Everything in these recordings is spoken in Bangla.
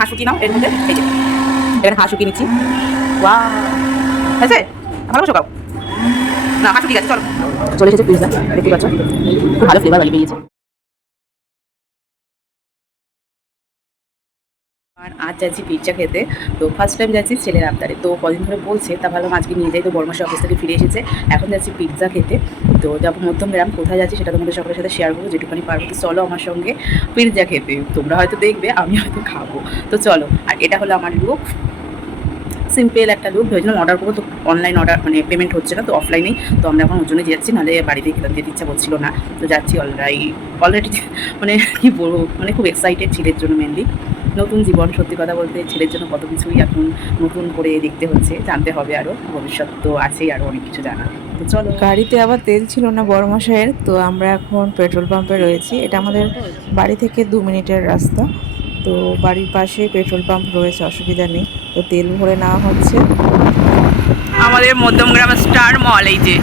হাঁসুকি নাও এর মধ্যে, এই যে এখানে হাঁসুকি নিচ্ছি। ওয়াও, হয়েছে? ভালোবাসো কাউ না? হাঁসুকি আছে, চলো। চলে এসেছে পিৎজা, দেখতে পাচ্ছ খুব ভালো ফ্লেভার বাড়ি পেয়েছে। আর আজ যাচ্ছি পিৎজা খেতে। তো ফার্স্ট টাইম যাচ্ছি ছেলের আবদারে, তো কদিন ধরে বলছে, তা ভালো আজকে নিয়ে যাই। তো বর্মাসের অফিস থেকে ফিরে এসেছে, এখন যাচ্ছি পিৎজা খেতে। তো যাবো মধ্যমগ্রাম, কোথায় যাচ্ছি সেটা তোমাদের সকলের সাথে শেয়ার করবো যেটুকুনি পারবো। তো চলো আমার সঙ্গে পিৎজা খেতে, তোমরা হয়তো দেখবে, আমি হয়তো খাবো। তো চলো। আর এটা হলো আমার লুক, সিম্পল একটা লুক। ভেবেছিলাম অর্ডার করবো, তো অনলাইন অর্ডার মানে পেমেন্ট হচ্ছে না, তো অফলাইনেই। তো আমরা এখন ওর জন্য যাচ্ছি, নাহলে বাড়িতেই খেতে যেতে ইচ্ছা করছিল না। তো যাচ্ছি অলরেডি মানে কী বলবো, মানে খুব এক্সাইটেড ছেলের জন্য মেনলি। নতুন জীবন, সত্যি কথা বলতে ছেলের জন্য কত কিছুই এখন নতুন করে দেখতে হচ্ছে, জানতে হবে, আরও ভবিষ্যৎ তো আছেই, আরও অনেক কিছু জানা। তো চলো। গাড়িতে আবার তেল ছিল না বড়মশাইয়ের, তো আমরা এখন পেট্রোল পাম্পে রয়েছি। এটা আমাদের বাড়ি থেকে 2 মিনিটের রাস্তা। তো বাড়ির পাশে পেট্রোল পাম্প রয়েছে, অসুবিধা নেই। তো তেল ভরে নেওয়া হচ্ছে। আমাদের মধ্যমগ্রাম স্টার মল, এই যে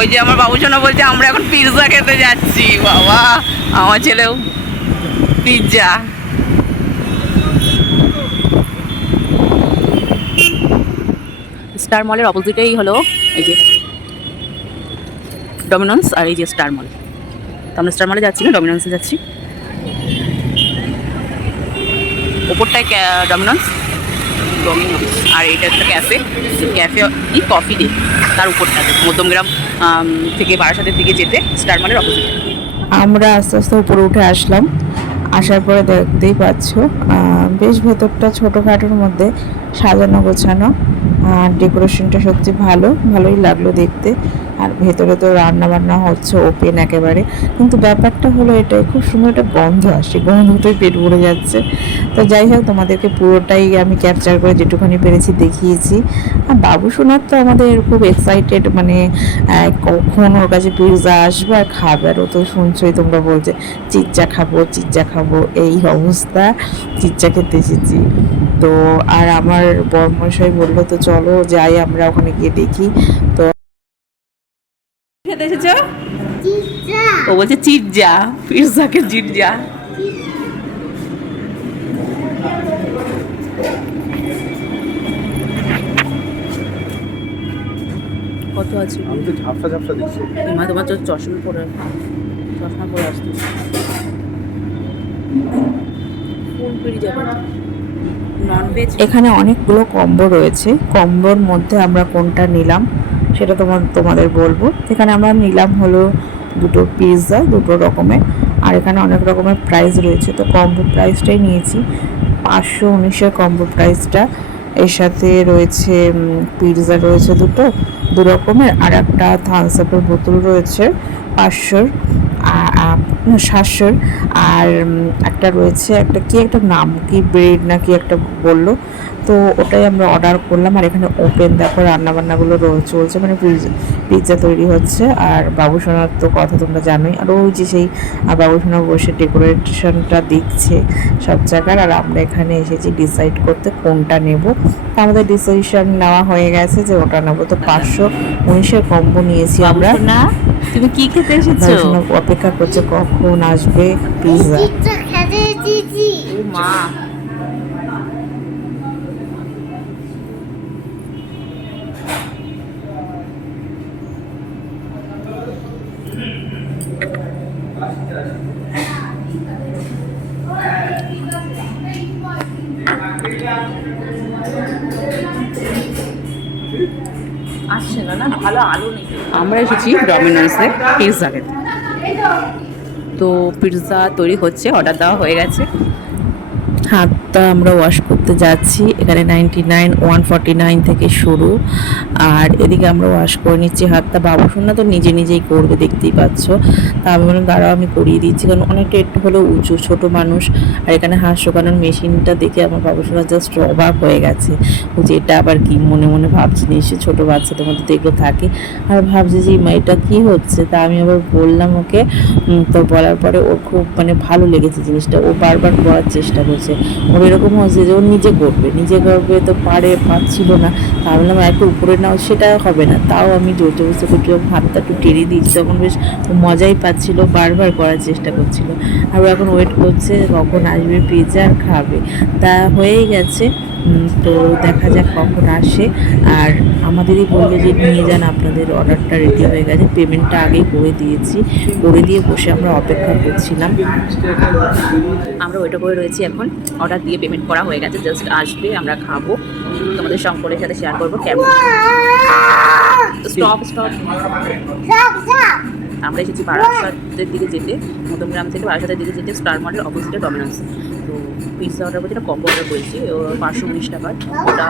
ওই যে আমার বাবুসোনা বলছে আমরা এখন পিৎজা খেতে যাচ্ছি। বাবা, আমার ছেলেও পিৎজা। স্টার মলের অপোজিটেই হলো এই যে ডমিনোস, আর এই যে স্টার মল। তো আমরা স্টার মলে যাচ্ছি না, ডমিনোসে যাচ্ছি। ওপরটায় ডমিনোস, আর এটা একটা ক্যাফে ই কফি ডে, তার উপরটাতে মধ্যমগ্রাম থেকে বারাসাতের দিকে যেতে স্টার মলের অপোজিট। আমরা আস্তে আস্তে উপরে উঠে আসলাম। আসার পরে দেখতেই পাচ্ছ বেশ ভেতরটা ছোটোখাটোর মধ্যে সাজানো গোছানো, আর ডেকোরেশনটা সত্যি ভালোই লাগলো দেখতে। আর ভেতরে তো রান্না বান্না হচ্ছে ওপেন একেবারে, কিন্তু ব্যাপারটা হলো এটাই, খুব সুন্দর একটা গন্ধ আসছে, গন্ধতেই পেট ভরে যাচ্ছে। তো যাই হোক, তোমাদেরকে পুরোটাই আমি ক্যাপচার করে যেটুখানি পেরেছি দেখিয়েছি। আর বাবু সোনার তো আমাদের খুব এক্সাইটেড, মানে কখন ওর কাছে পিৎজা আসবে আর খাবে। আর ও তো শুনছোই, তোমরা বলছে চিৎজা খাবো, এই অবস্থা। চিৎজা খেতে এসেছি। তো আর আমার বরমশাই বললো তো চলো যাই, আমরা ওখানে গিয়ে দেখি। তো খেতে এসেছো? ও বলছে চিৎজা, পিৎজাকে চিৎজা। কত আছে? আমি তো ঝাপসা দেখছি। মা তোমার তো চশমা পরে আসতে ফুল পেরি যাবে। ননভেজ এখানে অনেকগুলো কম্বো রয়েছে, কম্বোর মধ্যে আমরা কোনটা নিলাম সেটা তোমাদের বলবো। এখানে আমরা নিলাম হলো 2টো পিৎজা, 2টো রকমের। আর এখানে অনেক রকমের প্রাইস রয়েছে, তো কম্বো প্রাইসটাই নিয়েছি 519-এর কম্বো প্রাইসটা। এর সাথে রয়েছে পিৎজা রয়েছে 2 রকমের, আর একটা থামস আপের বোতল রয়েছে 500-র, 700-র। আর একটা রয়েছে একটা নাম কি ব্রেড নাকি একটা বললো, তো ওটাই আমরা অর্ডার করলাম। আর এখানে ওপেন দেখো রান্নাবান্নাগুলো চলছে, মানে পিৎজা তৈরি হচ্ছে। আর বাবুসোনার তো কথা তোমরা জানোই, আর ওই যে সেই বাবুসোনা বসে ডেকোরেশনটা দেখছে সব জায়গার। আর আমরা এখানে এসেছি ডিসাইড করতে কোনটা নেব। আমাদের ডিসিশন নেওয়া হয়ে গেছে যে ওটা নেবো। তো 519-এর কম্বো নিয়েছি আমরা। না, তুমি কি খেতে এসেছো? বাবুসোনা অপেক্ষা করছে কখন আসবে পিৎজা। মা আসছে না, ভালো আলো নেই। আমরা এসেছি ডমিনোসে পিৎজা খেতে। তো পিৎজা তৈরি হচ্ছে, অর্ডার দেওয়া হয়ে গেছে। হাতটা আমরা ওয়াশ করতে যাচ্ছি। এখানে 99 149 থেকে শুরু, আর এদিকে আমরা ওয়াশ করে নিচ্ছি হাতটা। বাবুসোনা তো নিজে নিজেই করবে, দেখতেই পাচ্ছ। তা আমি বললাম দাঁড়াও আমি করিয়ে দিচ্ছি, কারণ অনেকটা একটু হলেও উঁচু, ছোট মানুষ। আর এখানে হাত শুকানোর মেশিনটা দেখে আমার বাবুসোনা জাস্ট অবাক হয়ে গেছে, যে এটা আবার কি, মনে মনে ভাবছি নিশ্চয়ই ছোটো বাচ্চাদের মধ্যে তো এগুলো থাকে। আর ভাবছি যে মা এটা কী হচ্ছে। তা আমি আবার বললাম ওকে, তো বলার পরে ওর খুব মানে ভালো লেগেছে জিনিসটা, ও বারবার করার চেষ্টা করছে। ওর এরকম হচ্ছে যে ও নিজে করবে তো পারছিল না। তা আমি বললাম একটু উপরে নাও, সেটা হবে না। তাও আমি জোর জবরদস্তি করে যখন হাতটা একটু টেনে দিচ্ছি তখন বেশ মজাই পাচ্ছিল, বারবার করার চেষ্টা করছিল। আর ও এখন ওয়েট করছে কখন আসবে পিৎজা আর খাবে। তা হয়েই গেছে। তো দেখা যাক কখন আসে। আর আমাদেরই বললো যে নিয়ে যান, আপনাদের অর্ডারটা রেডি হয়ে গেছে। পেমেন্টটা আগেই করে দিয়েছি, করে দিয়ে বসে আমরা অপেক্ষা করছিলাম। আমরা ওইটা করে রয়েছি, এখন অর্ডার দিয়ে পেমেন্ট করা হয়ে গেছে, জাস্ট আসবে, আমরা খাবো, তোমাদের শঙ্করের সাথে শেয়ার করবো কেমন। Stop stop. আমরা এসেছি বারাসাতের দিকে যেতে, মধ্যমগ্রাম থেকে বারাসাতের দিকে যেতে স্টার মলের অপোজিটে ডমিনোস। তো পিৎজা অর্ডার করছি, এটা কম্বো অর্ডার করেছি 519 টাকার, ওটা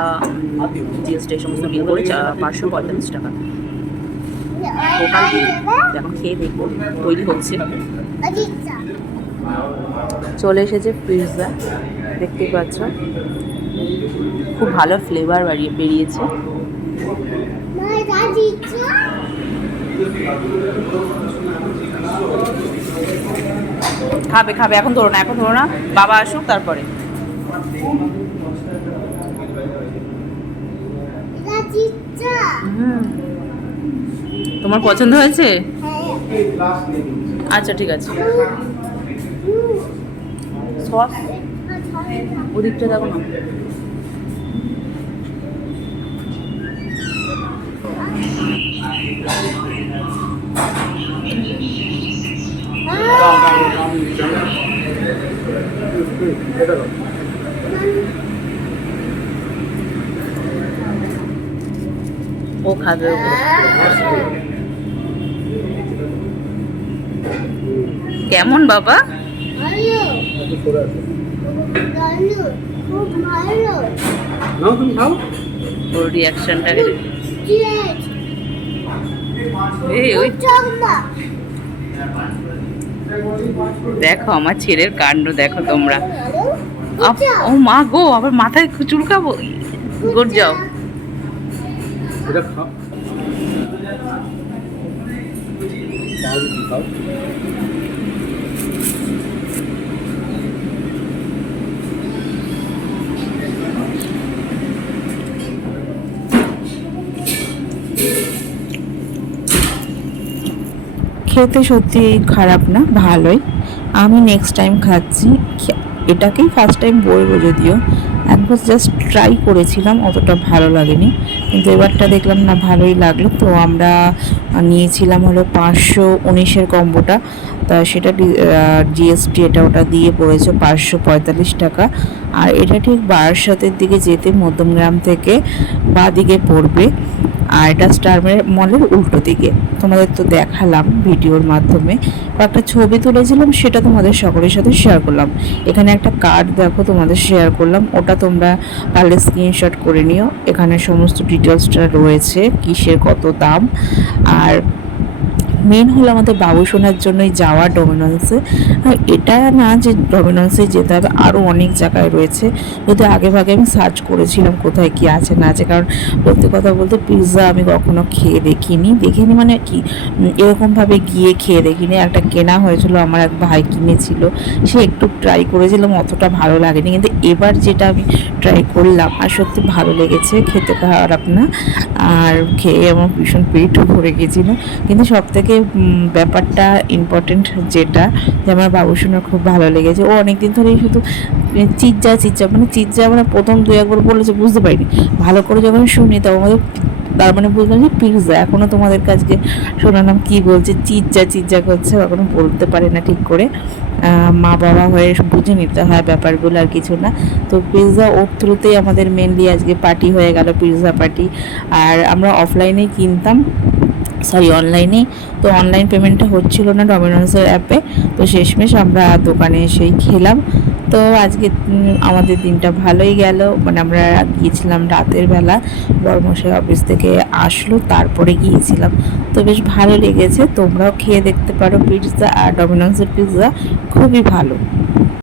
জিএসটি সমস্ত বিল করে 545 টাকা টোটাল বিল। এখন খেয়ে দেখবো, তৈরি হচ্ছে। চলে এসেছে পিৎজা, দেখতেই পাচ্ছ, খুব ভালো ফ্লেভার বেরিয়েছে। খাবে খাবে, এখন ধরো না, বাবা আসুক তারপরে। তোমার পছন্দ হয়েছে? আচ্ছা ঠিক আছে। সস ওদিকটা দেখো না। ও খাবে। কেমন বাবা? ওর রিয়াকশনটা দেখো, আমার ছেলের কাণ্ড দেখো তোমরা। ও মা গো, আবার মাথায় চুলকাবো। গুড যাও। খেতে সত্যি খারাপ না, ভালোই। আমি নেক্সট টাইম খাচ্ছি, এটাকেই ফার্স্ট টাইম বলবো। যদিও একবার জাস্ট ট্রাই করেছিলাম, অতটা ভালো লাগেনি, কিন্তু এবারটা দেখলাম না ভালোই লাগলো। তো আমরা নিয়েছিলাম হলো 519-এর কম্বোটা, তা সেটা জিএসটি এটা ওটা দিয়ে পড়েছে 545 টাকা। আর এটা ঠিক বারাসাতের দিকে যেতে মধ্যমগ্রাম থেকে বাঁ দিকে পড়বে, আর এটা স্টার মলের উল্টো দিকে। তোমাদের তো দেখালাম ভিডিওর মাধ্যমে, কয়েকটা ছবি তুলেছিলাম, সেটা তোমাদের সকলের সাথে শেয়ার করলাম। এখানে একটা কার্ড দেখো তোমাদের শেয়ার করলাম, ওটা তোমরা পারলে স্ক্রিনশট করে নিও। এখানে সমস্ত ডিটেলসটা রয়েছে, কিসের কত দাম। আর মেন হলো আমাদের বাবুসোনার জন্যই যাওয়া ডমিনোসে। আর এটা না যে ডমিনোসে যেতে হবে, আরও অনেক জায়গায় রয়েছে। যদি আগে ভাগে আমি সার্চ করেছিলাম কোথায় কি আছে না আছে, কারণ সত্যি কথা বলতে পিৎজা আমি কখনো খেয়ে দেখিনি মানে কি এরকমভাবে গিয়ে খেয়ে দেখিনি। একটা কেনা হয়েছিল, আমার এক ভাই কিনেছিল, সে একটু ট্রাই করেছিলাম, অতটা ভালো লাগেনি। কিন্তু এবার যেটা আমি ট্রাই করলাম আর সত্যি ভালো লেগেছে, খেতে খারাপ না। আর খেয়ে আমার ভীষণ পেটও ভরে গেছিলো। কিন্তু সব থেকে ব্যাপারটা ইম্পর্টেন্ট যেটা, যে আমার বাবুসোনার খুব ভালো লেগেছে। ও অনেকদিন ধরেই শুধু চিৎজা মানে প্রথম 2-1 বার বলেছে, বুঝতে পারিনি। ভালো করে যখন শুনি তখন আমাদের তার মানে বুঝলাম যে পিৎজা। এখনও তোমাদের কাছে শোনালাম কি বলছে, চিৎজা করছে, এখনও বলতে পারে না ঠিক করে। মা বাবা হয়ে বুঝে নিতে হয় ব্যাপারগুলো, আর কিছু না। তো পিৎজা ওর থ্রুতেই আমাদের মেনলি আজকে পার্টি হয়ে গেল, পিৎজা পার্টি। আর আমরা অফলাইনেই কিনতাম, সরি অনলাইনে। তো অনলাইন পেমেন্টটা হচ্ছিল না ডমিনোসের অ্যাপে, তো শেষমেশ আমরা দোকানে এসেই খেলাম। তো আজকে আমাদের দিনটা ভালোই গেল, মানে আমরা গিয়েছিলাম রাতের বেলা, বড়মশাই অফিস থেকে আসলো তারপরে গিয়েছিলাম। তো বেশ ভালো লেগেছে, তোমরাও খেয়ে দেখতে পারো পিৎজা, আর ডমিনোসের পিৎজা খুবই ভালো।